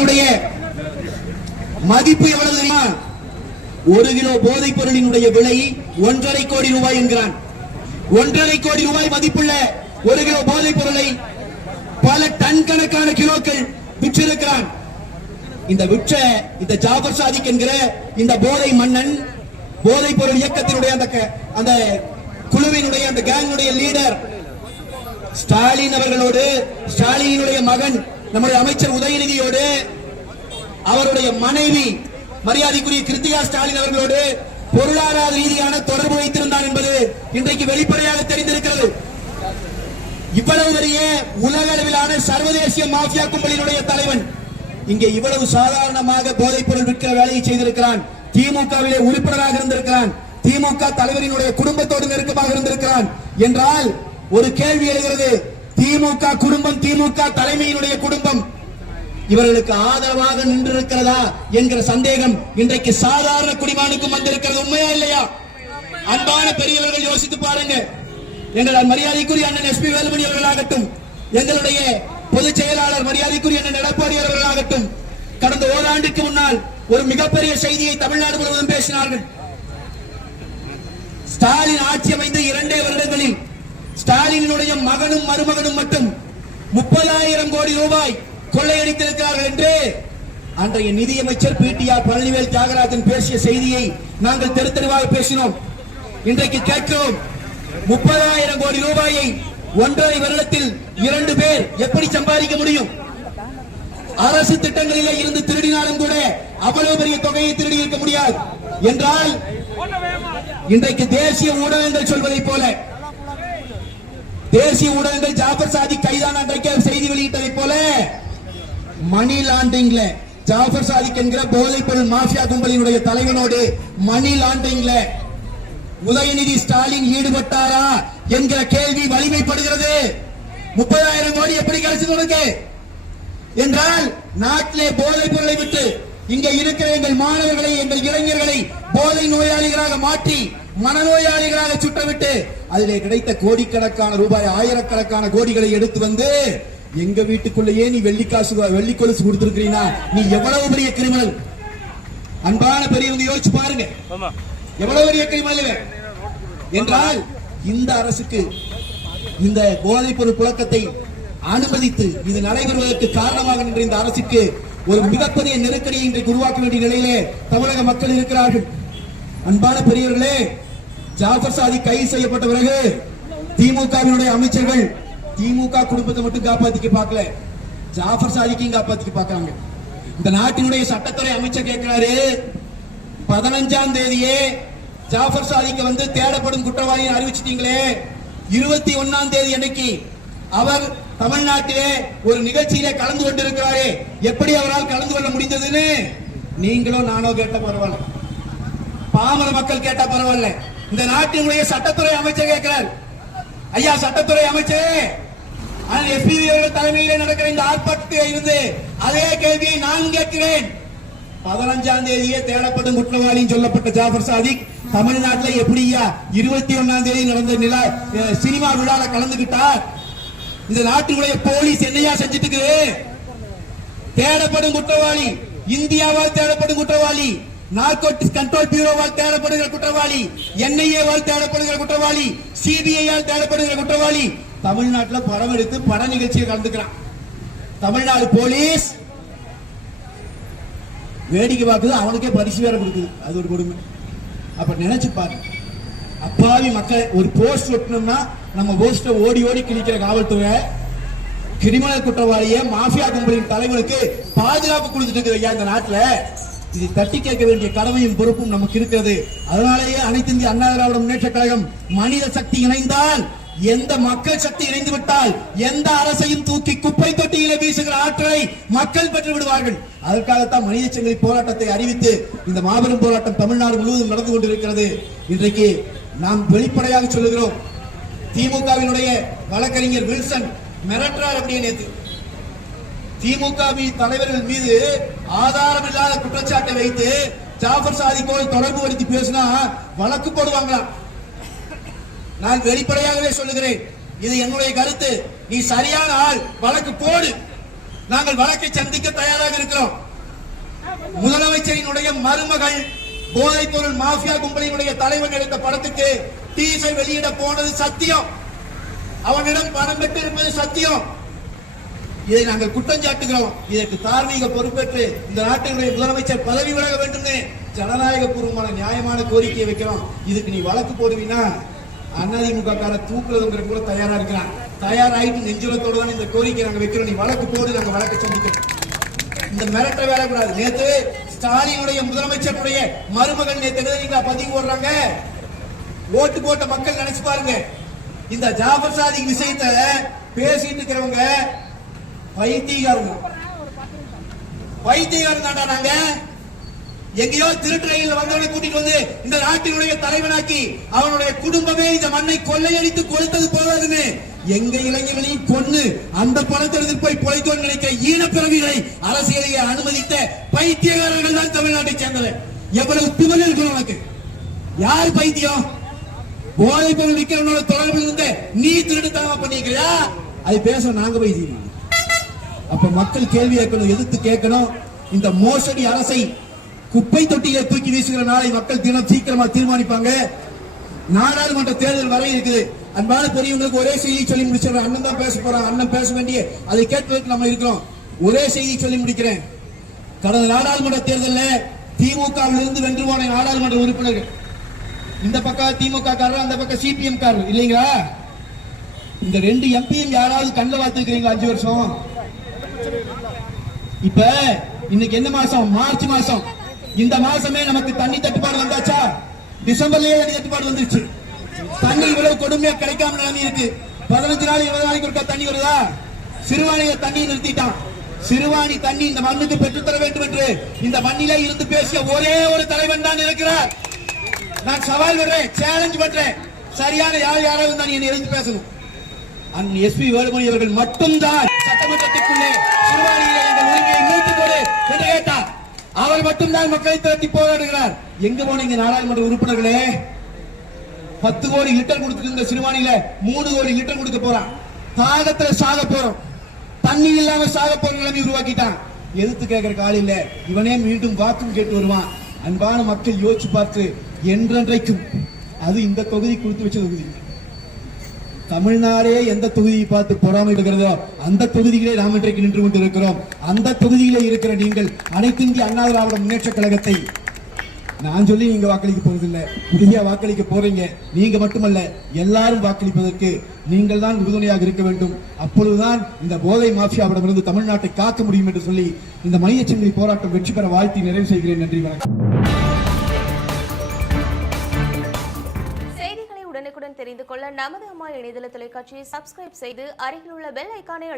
போதையினுடைய மதிப்பு எவ்வளவு தெரியுமா? ஒரு கிலோ போதைப் பொருளினுடைய விலை ஒன்றரை கோடி ரூபாய் என்கிறான். ஒன்றரை கோடி ரூபாய் மதிப்புள்ள ஒரு கிலோ போதைப் பொருளை பல டன் கணக்கான கிலோக்கள் விற்றிருக்கிறான். இந்த விற்ற இந்த ஜாபர் சாதிக் என்கிற இந்த போதை மன்னன் போதைப் பொருள் இயக்கத்தினுடைய அந்த க- அந்த குழுவினுடைய அந்த கேங்குடைய லீடர் ஸ்டாலின் அவர்களோடு ஸ்டாலினுடைய மகன் நம்முடைய அமைச்சர் உதயநிதியோடு அவருடைய மனைவி மரியாதைக்குரிய கிருத்திகா ஸ்டாலின் அவர்களோடு பொருளாதார ரீதியான தொடர்பு வைத்திருந்தான் என்பது இன்றைக்கு வெளிப்படையாக தெரிந்திருக்கிறது. இவ்வளவு பெரிய உலக அளவிலான சர்வதேசிய மாஃபியா கும்பலினுடைய தலைவன் இங்கே இவ்வளவு சாதாரணமாக போதைப் பொருள் விற்கிற வேலையை செய்திருக்கிறான். திமுகவிலே உறுப்பினராக இருந்திருக்கிறான். திமுக தலைவரினுடைய குடும்பத்தோடு நெருக்கமாக இருந்திருக்கிறான். என்றால் ஒரு கேள்வி எழுகிறது. திமுக குடும்பம் திமுக தலைமையினுடைய குடும்பம். இவர்களுக்கு ஆதரவாக நின்றிருக்கிறதா என்கிற சந்தேகம் இன்றைக்கு சாதாரண குடிமானுக்கும் வந்திருக்கிறது. உண்மையா இல்லையா? அன்பான பெரியவர்கள் யோசித்து பாருங்க. எங்கள் மரியாதைக்குரிய அண்ணன் எஸ்பி வேலுமணி அவர்களாகட்டும் எங்களுடைய பொதுச் செயலாளர் மரியாதைக்குரிய அண்ணன் எடப்பாடி அவர்களாகட்டும் கடந்த ஓராண்டுக்கு முன்னால் ஒரு மிகப்பெரிய செய்தியை தமிழ்நாடு முழுவதும் பேசினார்கள். ஸ்டாலின் ஆட்சி அமைந்த இரண்டே வருடங்களில் ஸ்டாலினுடைய மகனும் மருமகனும் மட்டும் முப்பதாயிரம் கோடி ரூபாய் கொள்ளையடித்திருக்கிறார்கள் என்று அன்றைய நிதியமைச்சர் பிடிஆர் பழனிவேல் தியாகராஜன் பேசிய செய்தியை நாங்கள் தெரு தெருவாக பேசினோம். இன்றைக்கு கேட்கிறோம் முப்பதாயிரம் கோடி ரூபாயை ஒன்றரை வருடத்தில் இரண்டு பேர் எப்படி சம்பாதிக்க முடியும்? அரசு திட்டங்களிலே இருந்து திருடினாலும் கூட அவ்வளவு பெரிய தொகையை திருடி இருக்க முடியாது. என்றால் இன்றைக்கு தேசிய ஊடகங்கள் சொல்வதைப் போல தேசிய ஊடகங்கள் ஜாஃபர் சாதி கைதான அன்றைக்கு செய்தி வெளியிட்டதைப் போல மணி லாண்டரிங்ல ஜாஃபர் சாதிக் என்கிற போதைப் பொருள் மாஃபியா கும்பலினுடைய தலைவனோடு மணி லாண்டரிங்ல உதயநிதி ஸ்டாலின் ஈடுபட்டாரா என்கிற கேள்வி வலிமைப்படுகிறது. முப்பதாயிரம் கோடி எப்படி கிடைச்சது உனக்கு? என்றால் நாட்டிலே போதைப் பொருளை விட்டு இங்க இருக்கிற எங்கள் மாணவர்களை எங்கள் இளைஞர்களை போதை நோயாளிகளாக மாற்றி மனநோயாளிகளாக சுட்டவிட்டு அதிலே கிடைத்த கோடிக்கணக்கான ரூபாய் ஆயிரக்கணக்கான கோடிகளை எடுத்து வந்து எங்க வீட்டுக்குள்ளேயே நீ வெள்ளிக்காசு வெள்ளி கொலுசு கொடுத்திருக்கிறீனா? நீ எவ்வளவு பெரிய கிரிமினல் அன்பான பெரியவங்க யோசிச்சு பாருங்க. எவ்வளவு பெரிய கிரிமினல்? என்றால் இந்த அரசுக்கு இந்த போதைப் பொருள் புழக்கத்தை அனுமதித்து இது நடைபெறுவதற்கு காரணமாக நின்ற இந்த அரசுக்கு ஒரு மிகப்பெரிய நெருக்கடியை இன்றைக்கு உருவாக்க வேண்டிய நிலையிலே தமிழக மக்கள் இருக்கிறார்கள். அன்பான பெரியவர்களே ஜாஃபர் சாதி கைது செய்யப்பட்ட பிறகு திமுகவினுடைய அமைச்சர்கள் திமுக குடும்பத்தை மட்டும் காப்பாத்திக்க பார்க்கல. ஜாஃபர் சாதிக்கையும் காப்பாத்திக்க பார்க்கறாங்க. இந்த நாட்டினுடைய சட்டத்துறை அமைச்சர் கேட்கிறாரு பதினஞ்சாம் தேதியே ஜாஃபர் சாதிக்கு வந்து தேடப்படும் குற்றவாளியை அறிவிச்சிட்டீங்களே. இருபத்தி ஒன்னாம் தேதி அன்னைக்கு அவர் தமிழ்நாட்டிலே ஒரு நிகழ்ச்சியிலே கலந்து கொண்டிருக்கிறாரே. எப்படி அவரால் கலந்து கொள்ள முடிந்ததுன்னு? நீங்களோ நானோ கேட்ட பரவாயில்ல. பாமர மக்கள் கேட்டா பரவாயில்ல. இந்த நாட்டினுடைய சட்டத்துறை அமைச்சர் கேட்கிறார். ஐயா சட்டத்துறை அமைச்சரே எஸ்பி அவர்கள் தலைமையிலே நடக்கிற இந்த ஆர்ப்பாட்டத்தில் இருந்து அதே கேள்வியை நான் கேட்கிறேன். பதினஞ்சாம் தேதியே தேடப்படும் குற்றவாளின்னு சொல்லப்பட்ட ஜாஃபர் சாதிக் தமிழ்நாட்டில் எப்படியா இருபத்தி ஒன்னாம் தேதி நடந்த நிலா சினிமா விழால கலந்துகிட்டார்? இந்த நாட்டினுடைய போலீஸ் என்னையா செஞ்சுட்டு தேடப்படும் குற்றவாளி இந்தியாவால் தேடப்படும் குற்றவாளி நார்கோட்டிக்ஸ் கண்ட்ரோல் பியூரோவால் தேடப்படுகிற குற்றவாளி என்ஐஏவால் தேடப்படுகிற குற்றவாளி சிபிஐயால் தேடப்படுகிற குற்றவாளி தமிழ்நாட்டில் படம் எடுத்து பட நிகழ்ச்சியை கலந்துக்கிறான். தமிழ்நாடு போலீஸ் வேடிக்கை பார்க்குது அவனுக்கே பரிசு வேற கொடுக்குது. அது ஒரு கொடுமை. அப்ப நினைச்சு பாருங்க. அப்பாவி மக்கள் ஒரு போஸ்ட் ஒட்டணும்னா நம்ம போஸ்ட ஓடி ஓடி கிழிக்கிற காவல்துறை கிரிமினல் குற்றவாளிய மாஃபியா கும்பலின் தலைவனுக்கு பாதுகாப்பு கொடுத்துட்டு இருக்குது ஐயா இந்த நாட்டுல. இது தட்டி கேட்க வேண்டிய கடமையும் பொறுப்பும் நமக்கு இருக்கிறது. அதனாலேயே அனைத்து இந்திய அண்ணா திராவிட முன்னேற்ற கழகம் மனித சக்தி இணைந்தால் எந்த மக்கள் சக்தி இணைந்து விட்டால் எந்த அரசையும் தூக்கி குப்பை தொட்டியில வீசுகிற ஆற்றலை மக்கள் பெற்று விடுவார்கள். அதற்காகத்தான் மனித சங்கிலி போராட்டத்தை அறிவித்து இந்த மாபெரும் போராட்டம் தமிழ்நாடு முழுவதும் நடந்து கொண்டிருக்கிறது. இன்றைக்கு நாம் வெளிப்படையாக சொல்லுகிறோம். திமுகவினுடைய வழக்கறிஞர் வில்சன் மிரட்டுறார் அப்படியே நேற்று திமுக தலைவர்கள் மீது ஆதாரம் இல்லாத குற்றச்சாட்டை வைத்து ஜாஃபர் சாதிக்கோடு தொடர்பு படுத்தி பேசினா வழக்கு போடுவாங்களாம் நான் வெளிப்படையாகவே சொல்லுகிறேன். இது என்னுடைய கருத்து. நீ சரியான ஆள் வழக்கு போடு. நாங்கள் வழக்கை சந்திக்க தயாராக இருக்கிறோம். முதலமைச்சரினுடைய மருமகள் போதைப் பொருள் மாஃபியா கும்பலினுடைய தலைவன் எடுத்த படத்துக்கு டீசர் வெளியிட போனது சத்தியம். அவனிடம் பணம் பெற்று இருப்பது சத்தியம். இதை நாங்கள் குற்றம் சாட்டுகிறோம். இதற்கு தார்மீக பொறுப்பேற்று இந்த நாட்டினுடைய முதலமைச்சர் பதவி விலக வேண்டும் ஜனநாயக பூர்வமான நியாயமான கோரிக்கையை வைக்கிறோம். இதுக்கு நீ வழக்கு போடுவீனா அதிமுக கார தூக்குறதுங்கிற கூட தயாரா இருக்கிறான். தயாராயிட்டு நெஞ்சுரத்தோட தான் இந்த கோரிக்கை நாங்கள் வைக்கிறோம். நீ வழக்கு போடு நாங்கள் வழக்கு சந்திக்கிறோம். இந்த மிரட்ட வேலை கூடாது. நேத்து ஸ்டாலினுடைய முதலமைச்சருடைய மருமகன் நேத்து எழுதுறீங்களா பதிவு போடுறாங்க? ஓட்டு போட்ட மக்கள் நினைச்சு பாருங்க. இந்த ஜாஃபர் சாதி விஷயத்த பேசிட்டு இருக்கிறவங்க வைத்தியகாரம் பைத்தியக்காரன் தாண்டா நாங்க. எங்கேயோ திருட்டு ரயில்ல வந்தவனை கூட்டிட்டு வந்து இந்த நாட்டினுடைய தலைவனாக்கி அவனுடைய குடும்பமே இந்த மண்ணை கொள்ளையடித்து கொளுத்தது போதாதுன்னு எங்க இளைஞர்களையும் கொன்னு அந்த பணத்தை எடுத்து போய் பொழைக்கணும்னு நினைக்கிற ஈனப்பிறவிகளை அரசியலை அனுமதித்த பைத்தியக்காரர்கள் தான் தமிழ்நாட்டை சேர்ந்தது எவ்வளவு திமிரு இருக்கணும் உனக்கு? யார் பைத்தியம்? போதை பொருள் விற்கிறவனோட தொடர்பில் இருந்த நீ திருடுத்தனமா பண்ணிக்கிறியா அது பேச நாங்க பைத்தியம்? அப்ப மக்கள் கேள்வி கேட்கணும் எதிர்த்து கேட்கணும். இந்த மோசடி அரசை குப்பை தொட்டியில தூக்கி வீசுகிற நாளை மக்கள் தினம் சீக்கிரமா தீர்மானிப்பாங்க. நாடாளுமன்ற தேர்தல் வரை இருக்குது அன்பான பெரியவங்களுக்கு ஒரே செய்தி சொல்லி முடிச்சிடறேன். அண்ணன் தான் பேச போறான். அண்ணன் பேச வேண்டிய அதை கேட்பதற்கு நம்ம இருக்கிறோம். ஒரே செய்தி சொல்லி முடிக்கிறேன். கடந்த நாடாளுமன்ற தேர்தலில் திமுகவிலிருந்து வென்று போன நாடாளுமன்ற உறுப்பினர்கள். இந்த பக்கம் திமுக காரர் அந்த பக்கம் சிபிஎம் காரர். இல்லைங்களா? இந்த ரெண்டு எம்பியும் யாராவது கண்ணில் பார்த்துருக்கீங்களா அஞ்சு வருஷம்? இப்ப இன்னைக்கு என்ன மாசம்? மார்ச் மாசம். இந்த மாசமே நமக்கு தண்ணி தட்டுப்பாடு வந்தாச்சா? டிசம்பர்லயே தண்ணி தட்டுப்பாடு வந்துருச்சு. தண்ணி இவ்வளவு கொடுமையா கிடைக்காம நிலைமை இருக்கு. பதினஞ்சு நாள் இருபது நாளைக்கு ஒருக்கா தண்ணி வருதா? சிறுவாணியில தண்ணி நிறுத்திட்டான். சிறுவாணி தண்ணி இந்த மண்ணுக்கு பெற்றுத்தர வேண்டும் என்று இந்த மண்ணிலே இருந்து பேசிய ஒரே ஒரு தலைவன் தான் இருக்கிறார். நான் சவால் விடுறேன் சேலஞ்ச் பண்றேன். சரியான யார் யாராவது தான் என்னை இருந்து பேசணும். அன் எஸ் பி வேலுமணி அவர்கள் மட்டும்தான் சட்டமன்றத்திற்குள்ளே சிறுவாணியிலே எங்கள் உரிமையை மீட்டுக் கொடு என்று கேட்டார். அவர் மட்டும்தான் மக்களை திரட்டி போராடுகிறார். எங்க போனீங்க நாடாளுமன்ற உறுப்பினர்களே? பத்து கோடி லிட்டர் கொடுத்துட்டு இருந்த சிறுவாணியில மூணு கோடி லிட்டர் கொடுக்க போறான். தாகத்துல சாக போறோம். தண்ணி இல்லாம சாக போற நிலைமை உருவாக்கிட்டான். எதிர்த்து கேட்கிற கால இல்ல. இவனே மீண்டும் வாக்கும் கேட்டு வருவான். அன்பான மக்கள் யோசிச்சு பார்த்து என்றென்றைக்கும் அது இந்த தொகுதி கொடுத்து வச்ச தொகுதி. தமிழ்நாடே எந்த தொகுதியை பார்த்து பொறாமைப்படுகிறதோ அந்த தொகுதியிலே நாம் இன்றைக்கு நின்று கொண்டு இருக்கிறோம் அந்த தொகுதியிலே இருக்கிற நீங்கள் அனைத்து இந்திய அண்ணா திராவிட முன்னேற்ற கழகத்தை நான் சொல்லி நீங்க வாக்களிக்க போறதில்லை. உறுதியா வாக்களிக்க போறீங்க. நீங்க மட்டுமல்ல எல்லாரும் வாக்களிப்பதற்கு நீங்கள் தான் உறுதுணையாக இருக்க வேண்டும். அப்பொழுதுதான் இந்த போதை மாஃபியாவிடமிருந்து தமிழ்நாட்டை காக்க முடியும் என்று சொல்லி இந்த மணியச்சங்கிலி போராட்டம் வெற்றி பெற வாழ்த்தி நிறைவு செய்கிறேன். நன்றி வணக்கம். உடனுக்குடன் தெரிந்து கொள்ள நமது அம்மா இணையதள தொலைக்காட்சியை சப்ஸ்கிரைப் செய்து அருகில் உள்ள பெல் ஐக்கானை